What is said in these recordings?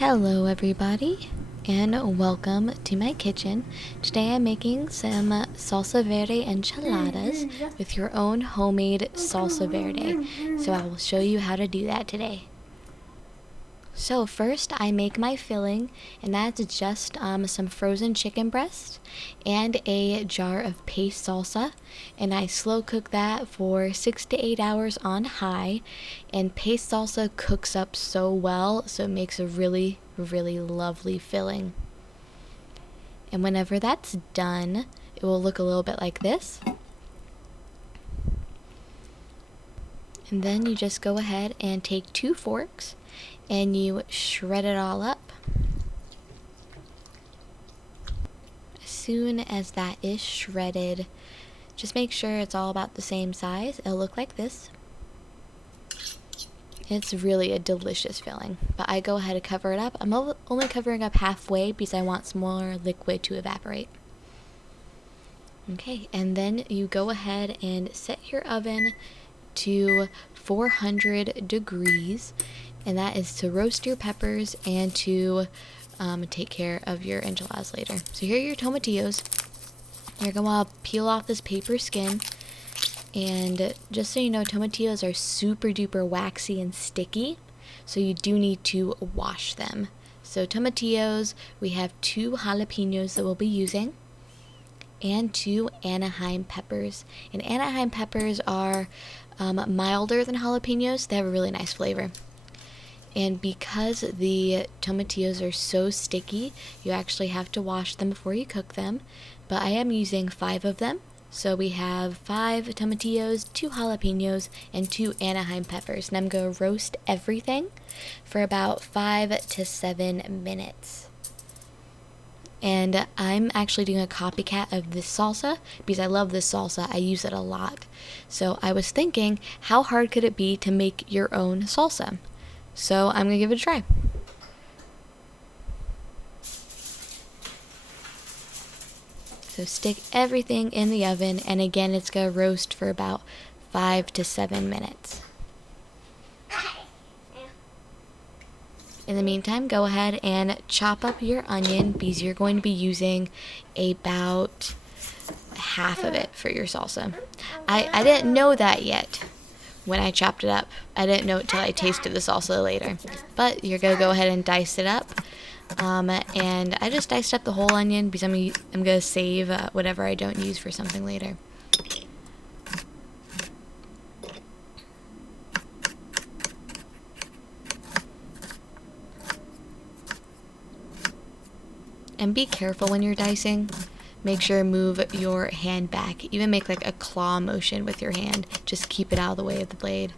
Hello everybody and welcome to my kitchen. Today I'm making some Salsa Verde Enchiladas with your own homemade Salsa Verde. So I will show you how to do that today. So first I make my filling, and that's just some frozen chicken breast and a jar of paste salsa, and I slow cook that for 6 to 8 hours on high. And paste salsa cooks up so well, so it makes a really lovely filling. And whenever that's done, it will look a little bit like this. And then you just go ahead and take 2 forks and you shred it all up. As soon as that is shredded, just make sure it's all about the same size. It'll look like this. It's really a delicious filling, but I go ahead and cover it up. I'm only covering up halfway because I want some more liquid to evaporate. Okay, and then you go ahead and set your oven to 400 degrees, and that is to roast your peppers and to take care of your enchiladas later. So here are your tomatillos. You're going to want to peel off this paper skin, and just so you know, tomatillos are super duper waxy and sticky, so you do need to wash them. So tomatillos, we have 2 jalapeños that we'll be using, and 2 Anaheim peppers. And Anaheim peppers are milder than jalapeños. They have a really nice flavor. And because the tomatillos are so sticky, you actually have to wash them before you cook them. But I am using 5 of them. So we have 5 tomatillos, 2 jalapeños, and 2 Anaheim peppers. And I'm going to roast everything for about 5 to 7 minutes. And I'm actually doing a copycat of this salsa because I love this salsa. I use it a lot. So I was thinking, how hard could it be to make your own salsa? So I'm going to give it a try. So stick everything in the oven, and again it's going to roast for about 5 to 7 minutes. In the meantime, go ahead and chop up your onion because you're going to be using about half of it for your salsa. I didn't know that yet when I chopped it up. I didn't know it till I tasted the salsa later. But you're going to go ahead and dice it up. And I just diced up the whole onion because I'm going to save whatever I don't use for something later. And be careful when you're dicing. Make sure to move your hand back. Even make like a claw motion with your hand. Just keep it out of the way of the blade.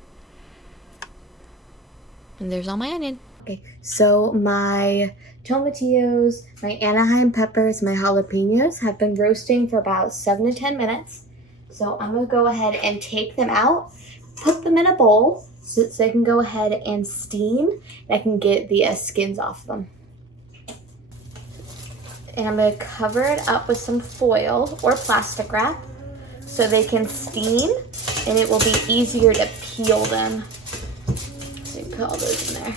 And there's all my onion. Okay, so my tomatillos, my Anaheim peppers, my jalapeños have been roasting for about 7 to 10 minutes. So I'm going to go ahead and take them out, put them in a bowl so they can go ahead and steam. And I can get the skins off them. And I'm going to cover it up with some foil or plastic wrap so they can steam, and it will be easier to peel them. So you can put all those in there.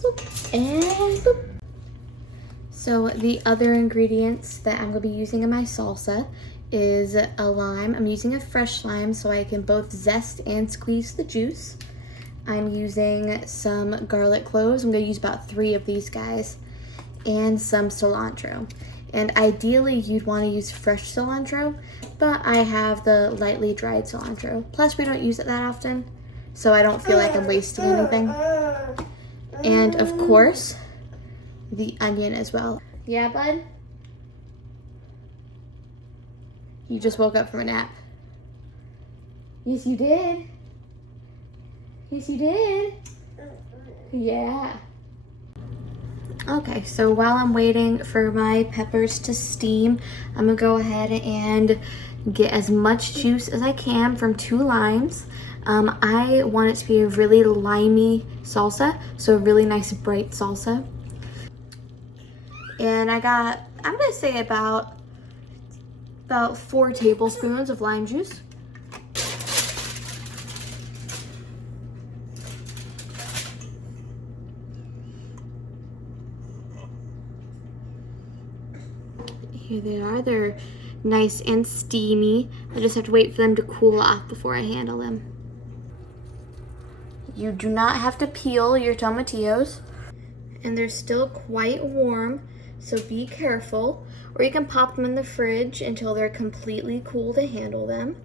Boop, and boop. So the other ingredients that I'm going to be using in my salsa is a lime. I'm using a fresh lime so I can both zest and squeeze the juice. I'm using some garlic cloves. I'm going to use about 3 of these guys. And some cilantro. And ideally you'd want to use fresh cilantro, but I have the lightly dried cilantro. Plus we don't use it that often, so I don't feel like I'm wasting anything. And of course, the onion as well. Yeah, bud? You just woke up from a nap. Yes, you did. Yes, you did. Yeah. Okay, so while I'm waiting for my peppers to steam, I'm going to go ahead and get as much juice as I can from 2 limes. I want it to be a really limey salsa, so a really nice bright salsa. And I'm going to say about 4 tablespoons of lime juice. Here they are. They're nice and steamy. I just have to wait for them to cool off before I handle them. You do not have to peel your tomatillos. And they're still quite warm, so be careful. Or you can pop them in the fridge until they're completely cool to handle them.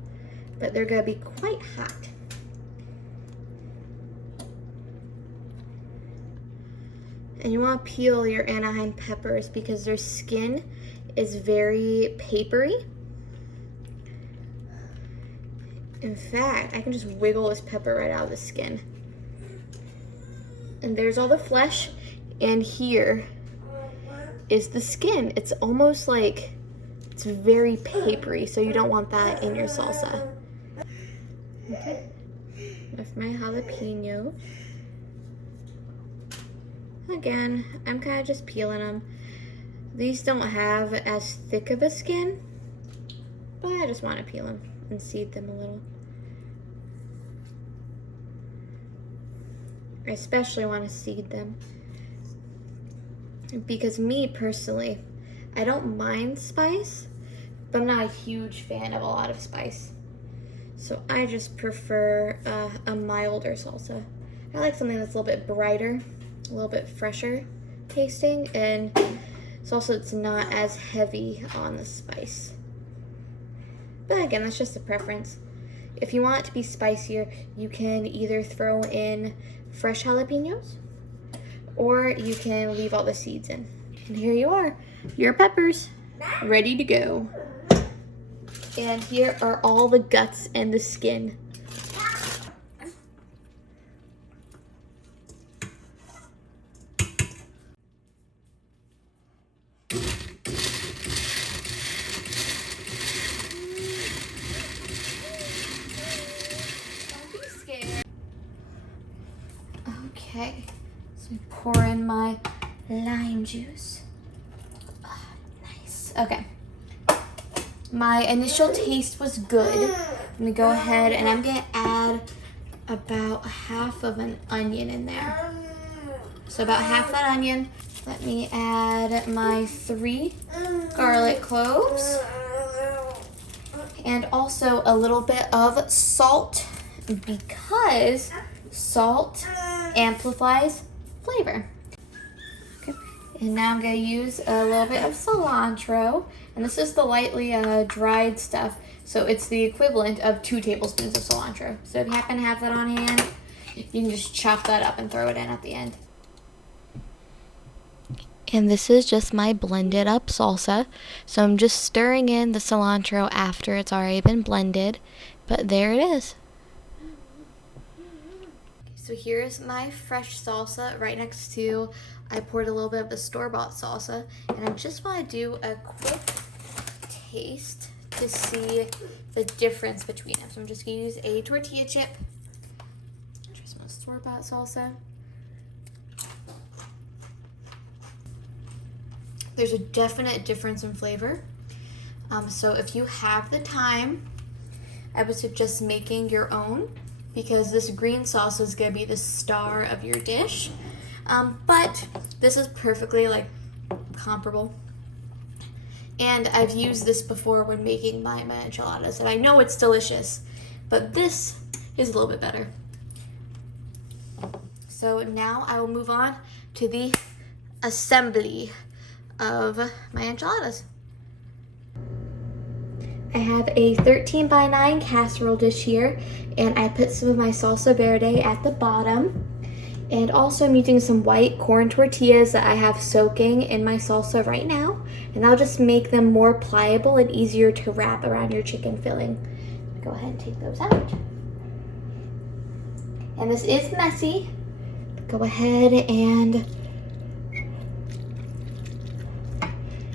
But they're gonna be quite hot. And you want to peel your Anaheim peppers because their skin is very papery. In fact, I can just wiggle this pepper right out of the skin. And there's all the flesh, and here is the skin. It's almost like it's very papery, so you don't want that in your salsa. Okay, with my jalapeno. Again, I'm kind of just peeling them. These don't have as thick of a skin, but I just want to peel them and seed them a little. I especially want to seed them because me personally, I don't mind spice, but I'm not a huge fan of a lot of spice. So I just prefer a milder salsa. I like something that's a little bit brighter, a little bit fresher tasting, and salsa that's not as heavy on the spice. But again, that's just a preference. If you want it to be spicier, you can either throw in fresh jalapenos, or you can leave all the seeds in. And here you are, your peppers, ready to go. And here are all the guts and the skin. Okay, so we pour in my lime juice. Oh, nice. Okay. My initial taste was good. Let me go ahead and I'm gonna add about half of an onion in there. So about half that onion. Let me add my 3 garlic cloves. And also a little bit of salt because salt amplifies flavor. Okay. And now I'm going to use a little bit of cilantro. And this is the lightly dried stuff. So it's the equivalent of 2 tablespoons of cilantro. So if you happen to have that on hand, you can just chop that up and throw it in at the end. And this is just my blended up salsa. So I'm just stirring in the cilantro after it's already been blended. But there it is. So here's my fresh salsa right next to, I poured a little bit of the store-bought salsa. And I just want to do a quick taste to see the difference between them. So I'm just going to use a tortilla chip. Try some store-bought salsa. There's a definite difference in flavor. So if you have the time, I would suggest making your own because this green salsa is going to be the star of your dish. But this is perfectly comparable. And I've used this before when making my enchiladas, and I know it's delicious, but this is a little bit better. So now I will move on to the assembly of my enchiladas. I have a 13 by 9 casserole dish here, and I put some of my salsa verde at the bottom. And also I'm using some white corn tortillas that I have soaking in my salsa right now, and I'll just make them more pliable and easier to wrap around your chicken filling. Go ahead and take those out. And this is messy. Go ahead and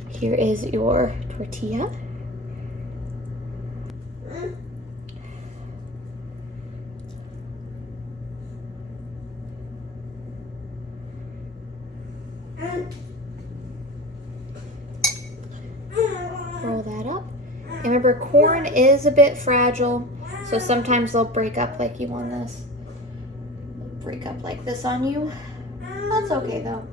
here is your tortilla. Roll that up. And remember, corn is a bit fragile, so sometimes they'll break up like you on this. Break up like this on you. That's okay though.